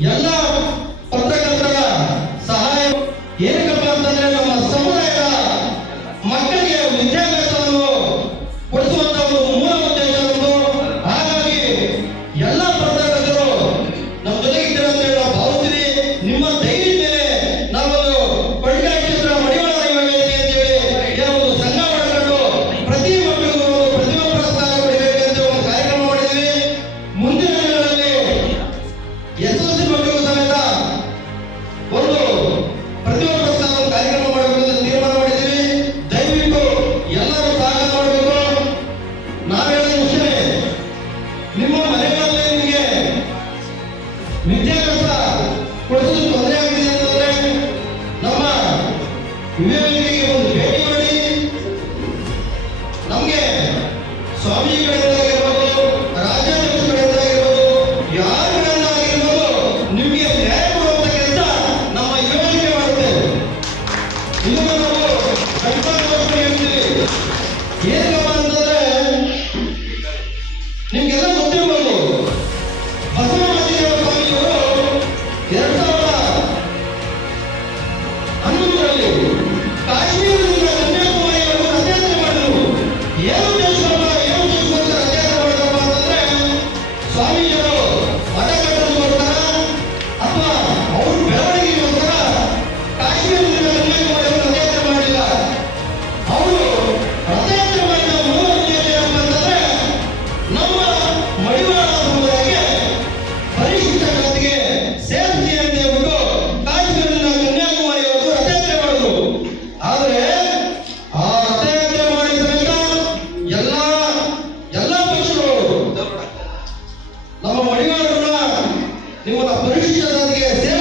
ಎಲ್ಲಾ ನಿಮ್ಮ ಮನೆಗಳಲ್ಲಿ ನಿಮಗೆ ವಿದ್ಯಾಭ್ಯಾಸ ಕೊಡಿಸಲು ತೊಂದರೆ ಆಗಿದೆ ಅಂತಂದ್ರೆ ನಮ್ಮ ವಿವೇಕರಿಗೆ ಒಂದು ಭೇಟಿ ಮಾಡಿ. ನಮಗೆ ಸ್ವಾಮಿ ಕಡೆಯಿಂದ ಆಗಿರ್ಬೋದು ರಾಜ್ಯಾಧ್ಯಕ್ಷ ಕಡೆಯಿಂದ ಆಗಿರ್ಬೋದು ನಿಮಗೆ ನ್ಯಾಯ ಕೊಡುವಂತ ಕೆಲಸ ನಮ್ಮ ಯೋಜನೆ ಮಾಡುತ್ತೇವೆ ಇದನ್ನು ನಾವು ಖಂಡಿತ ಹೇಳ್ತೀವಿ. ಏನು ನಮ್ಮ ಒಡೆಯರನ್ನ ನಿಮ್ಮ ಪರಿಶುದ್ಧರಿಗೆ